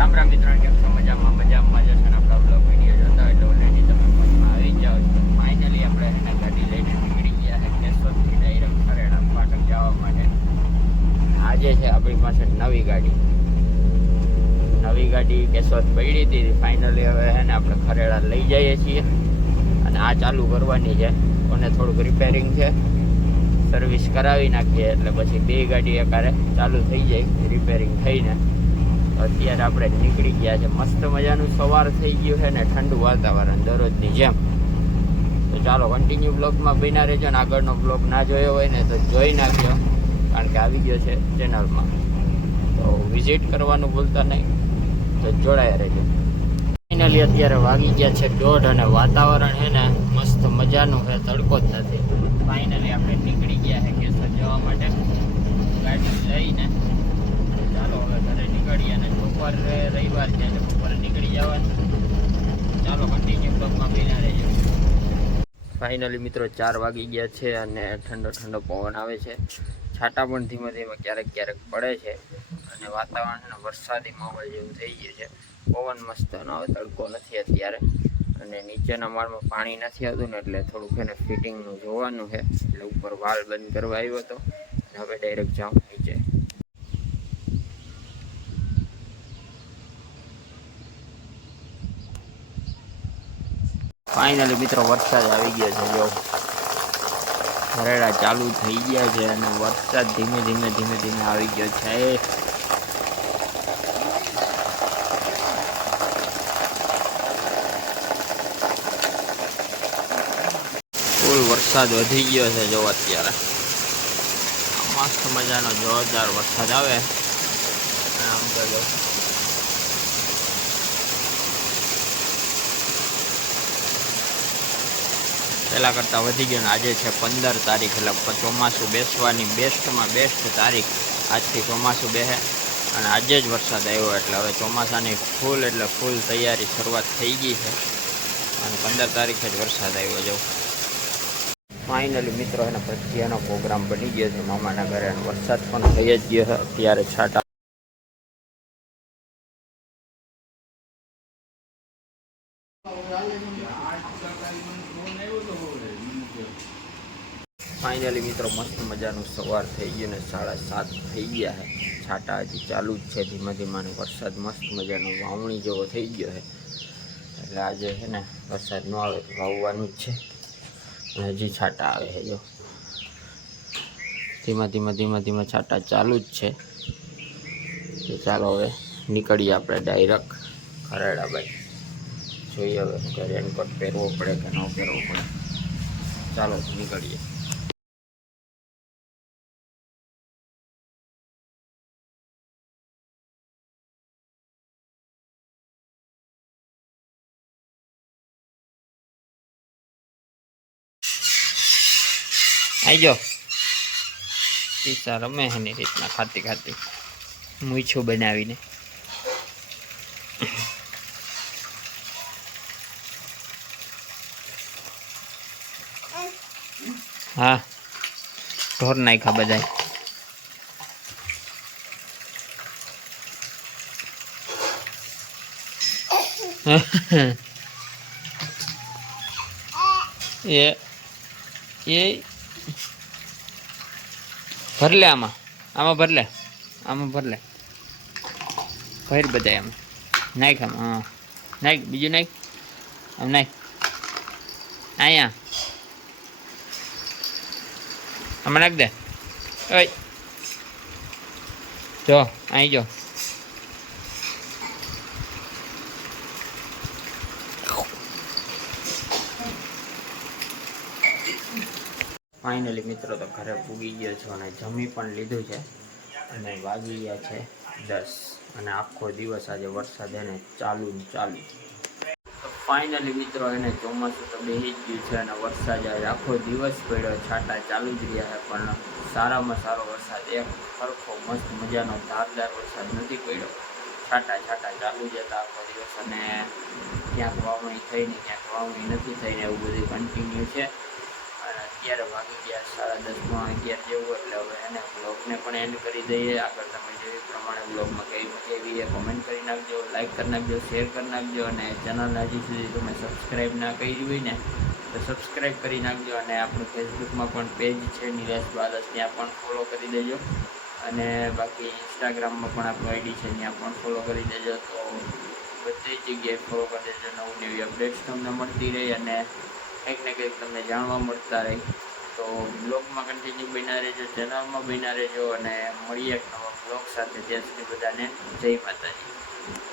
રામ રામ મિત્રો, કેમ છો? મજામાં જશે ને આપણા બ્લોગ વિડીયો જોતા હોય એટલે ઓલરેડી તમે મનમાં આવી જાઓ છો. ફાઇનલી આપણે એને ગાડી લઈને નીકળી ગયા છે કેશોદથી ડાયરેક્ટ ખરેડા ફાટક જવા માટે. આજે છે આપણી પાસે નવી ગાડી કેશોદ પડી હતી. ફાઇનલી હવે છે ને આપણે ખરેડા લઈ જઈએ છીએ અને આ ચાલુ કરવાની છે. કોને થોડુંક રિપેરિંગ છે, સર્વિસ કરાવી નાખીએ એટલે પછી બે ગાડી એકારે ચાલુ થઈ જાય રિપેરિંગ થઈને. અત્યારે આપણે નીકળી ગયા છે. મસ્ત મજાનું સવાર થઈ ગયું છે ને ઠંડુ વાતાવરણ દરરોજની જેમ. તો ચાલો કન્ટિન્યુ બ્લોગમાં બન્યા રહેજો ને આગળનો બ્લોગ ના જોયો હોય ને તો જોઈ નાખજો, કારણ કે આવી ગયો છે ચેનલમાં. તો વિઝિટ કરવાનું ભૂલતા નહીં, તો જોડાયા રહેજો. ફાઇનલી અત્યારે વાગી ગયા છે 1:30 અને વાતાવરણ છે ને મસ્ત મજાનું છે, તડકો જ નથી. ફાઇનલી આપણે નીકળી ગયા છે કેશોદ જવા માટે ગાડી લઈને. ચાલો હવે ઘરે નીકળીએ અને બપોર રવિવાર છે એટલે બપોરે નીકળી જવાનું. ચાલો કન્ટિન્યુ બ્લોગમાં બન્યા રહેજો. ફાઇનલી મિત્રો 4 વાગી ગયા છે અને ઠંડો ઠંડો પવન આવે છે. છાંટા પણ ધીમે ધીમે ક્યારેક પડે છે અને વાતાવરણ વરસાદી માહોલ જેવું થઈ ગયું છે. પવન મસ્ત ન આવે, તડકો નથી અત્યારે અને નીચેના માળમાં પાણી નથી આવતું ને એટલે થોડુંક એને ફિટિંગનું જોવાનું છે. એટલે ઉપર વાલ બંધ કરવા આવ્યો હતો અને હવે ડાયરેક્ટ જાઉં નીચે. ફાઇનલી મિત્રો વરસાદ આવી ગયો છે. જો ખરેડા ચાલુ થઈ ગયા છે અને વરસાદ ધીમે ધીમે આવી ગયો છે. ફૂલ વરસાદ વધી ગયો છે. જો અત્યારે મસ્ત મજાનો જોરદાર વરસાદ આવે. આમ તો જો પહેલાં કરતાં વધી ગયો ને આજે છે 15 તારીખ, એટલે ચોમાસું બેસવાની બેસ્ટમાં બેસ્ટ તારીખ. આજથી ચોમાસું બેસે અને આજે જ વરસાદ આવ્યો એટલે હવે ચોમાસાની ફૂલ તૈયારી શરૂઆત થઈ ગઈ છે અને 15 તારીખે જ વરસાદ આવ્યો. જો ફાઇનલી મિત્રો એના ભજીયાનો પ્રોગ્રામ બની ગયો છે મામાના ઘરે અને વરસાદ પણ થઈ જ ગયો છે. અત્યારે છાંટા ફાઇનલી મિત્રો મસ્ત મજાનું સવાર થઈ ગયું ને 7:30 થઈ ગયા છે. છાંટા હજી ચાલુ જ છે ધીમે ધીમે. વરસાદ મસ્ત મજાનો વાવણી જેવો થઈ ગયો છે એટલે આજે છે ને વરસાદ ન આવે તો વાવવાનું જ છે. અને હજી છાંટા આવે છે. જો ધીમે છાંટા ચાલુ જ છે. તો ચાલો હવે નીકળીએ આપણે ડાયરેક્ટ ખરેડા બાજુ. જોઈએ હવે રેનકોટ પહેરવો પડે કે ન પહેરવો પડે. ચાલો નીકળીએ. આવી જાઓ. પીસા રમે એની રીતના ખાતી મૂછું બનાવીને. હા, ઢોર નાખ્યા બધા. એ ભર લે આમાં ભર લે ભર બધા આમાં નાખ. હા નાખ, બીજું નાખ, આમ નાખ. અહીંયા આમાં નાખ દે. ઓય જો અહીં જો. ફાઇનલી મિત્રો તો ઘરે પૂગી ગયો છો અને જમી પણ લીધું છે અને વાગી ગયા છે 10 અને આખો દિવસ આજે વરસાદ એને ચાલુ. તો ફાઇનલી મિત્રો એને ચોમાસું તો બેસી જ ગયું છે અને વરસાદ આજે આખો દિવસ પડ્યો. છાંટા ચાલુ જ રહ્યા છે પણ સારામાં સારો વરસાદ, એક સરખો મસ્ત મજાનો ધારદાર વરસાદ નથી પડ્યો. છાંટા ચાલુ જ હતા આખો દિવસ અને ક્યાંક વાવણી થઈને ક્યાંક વાવણી નથી થઈને એવું બધું કન્ટિન્યુ છે. અને 11 વાગી ગયા, 10:30 જેવું, એટલે હવે એને બ્લોગને પણ એન્ડ કરી દઈએ. આગળ તમે જેવી પ્રમાણે બ્લોગમાં કેવી એ કોમેન્ટ કરી નાખજો, લાઈક કરી નાખજો, શેર કરી નાખજો, અને ચેનલ હજી સુધી તમે સબસ્ક્રાઈબ ના કરી હોય ને તો સબસ્ક્રાઈબ કરી નાખજો. અને આપણું ફેસબુકમાં પણ પેજ છે નિલેશ બાલસ, ત્યાં પણ ફોલો કરી દેજો. અને બાકી ઇન્સ્ટાગ્રામમાં પણ આપણું આઈડી છે, ત્યાં પણ ફોલો કરી દેજો. તો બધી જગ્યાએ ફોલો કરી દેજો, નવી અપડેટ્સ તમને મળતી રહી અને કંઈક ને કંઈક તમને જાણવા મળતા રહી. તો બ્લોગમાં કન્ટિન્યુ બન્યા રહેજો, ચેનલમાં બન્યા રહેજો, અને મળીએ એક નવા બ્લોગ સાથે. ત્યાં સુધી બધાને જય માતાજી.